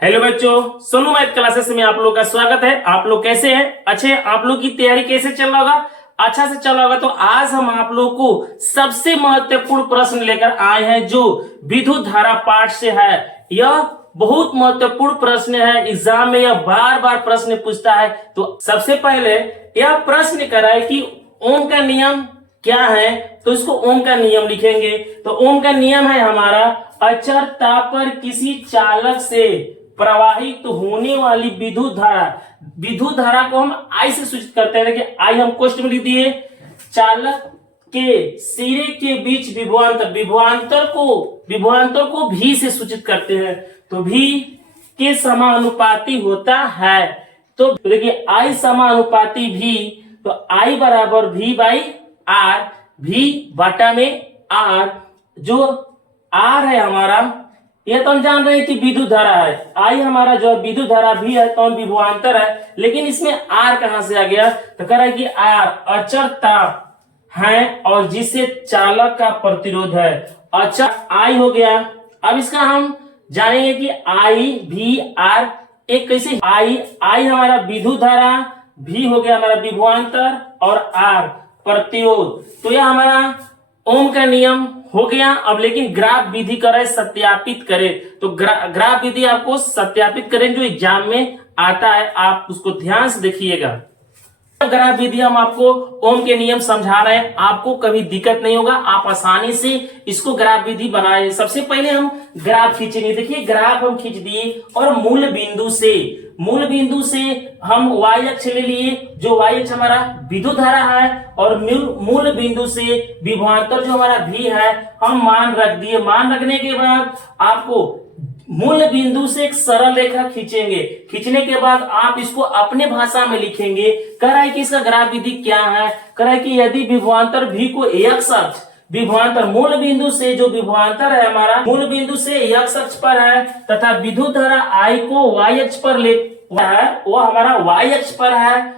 Hello बच्चों, Sonu math classes में आप लोग का स्वागत है। आप लोग कैसे हैं? अच्छे? आप लोग की तैयारी कैसे चल रहा होगा? अच्छा से चल रहा होगा। तो आज हम आप लोग को सबसे महत्वपूर्ण प्रश्न लेकर आए हैं जो विद्युत धारा पाठ से है। यह बहुत महत्वपूर्ण प्रश्न है, एग्जाम में यह बार बार प्रश्न पूछता है। तो सबसे पहले यह प्रश्न कराए कि ओम का नियम क्या है, तो इसको ओम का नियम लिखेंगे। तो ओम का नियम है हमारा, अचर ताप पर किसी चालक से प्रवाहित होने वाली विद्युत धारा को हम आई से सूचित करते हैं। कि आई हम क्वेश्चन में लिख दिए, चालक के सिरे के बीच विभवांतर को भी से सूचित करते हैं। तो भी के समानुपाती होता है। तो देखिए आई समानुपाती भी, तो आई बराबर भी बाई आर, भी बटा में आर। जो आर है हमारा, यह तो हम जान रहे हैं कि विद्युत धारा है। आई हमारा जो विद्युत धारा भी है तो विभवांतर है, लेकिन इसमें आर कहां से आ गया? तो कह रहा है कि आर अचर ताप है और जिससे चालक का प्रतिरोध है। अचर आई हो गया। अब इसका हम जानेंगे कि आई भी आर एक कैसे। आई हमारा विद्युत धारा, भी हो गया हमारा विभवांतर और आर प्रतिरोध। तो यह हमारा ओम का नियम हो गया। अब लेकिन ग्राफ विधि करें, सत्यापित करें। तो ग्राफ विधि आपको सत्यापित करें जो एग्जाम में आता है, आप उसको ध्यान से देखिएगा। ग्राफ विधि हम आपको ओम के नियम समझा रहे हैं, आपको कभी दिक्कत नहीं होगा, आप आसानी से इसको ग्राफ विधि बनाए। सबसे पहले हम ग्राफ खींचेंगे। देखिए ग्राफ हम खींच दिए और मूल बिंदु से हम y अक्ष ले लिए, जो y अक्ष हमारा विद्युत धारा है, और मूल बिंदु से विभवांतर जो हमारा v है हम मान रख दिए। मान रखने के बाद आपको मूल बिंदु से एक सरल रेखा खींचेंगे। खींचने के बाद आप इसको अपने भाषा में लिखेंगे। कह रहा है कि इसका ग्राफ विधि क्या है? कह रहा है कि यदि विभवांतर v को x अक्ष, विभवांतर मूल बिंदु से जो विभवांतर है हमारा मूल बिंदु से x अक्ष पर है, तथा विद्युत धारा I को y अक्ष पर ले है, वो हमारा y अक्ष पर है।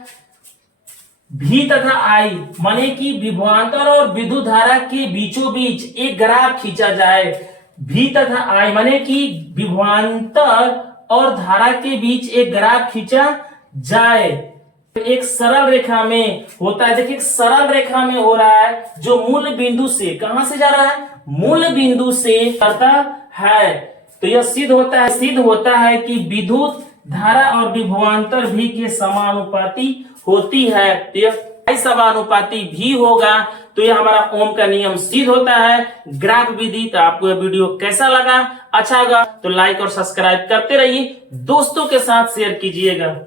V तथा I माने कि विभवांतर और विद्युत धारा के बीचों बीच एक ग्राफ खींचा जाए। V तथा I माने कि विभवांतर और धारा के बीच एक ग्राफ खींचा जाए। एक सरल रेखा में होता है। देखिए सरल रेखा में हो रहा है, जो मूल बिंदु से कहां से जा रहा है? मूल बिंदु से करता है। तो यह सिद्ध होता है कि विद्युत धारा और विभवांतर भी के समानुपाती होती है। तो यह समानुपाती भी होगा। तो यह हमारा ओम का नियम सिद्ध होता है। ग्राफ विधि। तो आपको यह वीडियो कैसा लगा? अच्छा लगा तो लाइक और सब्सक्राइब करते रहिए, दोस्तों के साथ शेयर कीजिएगा।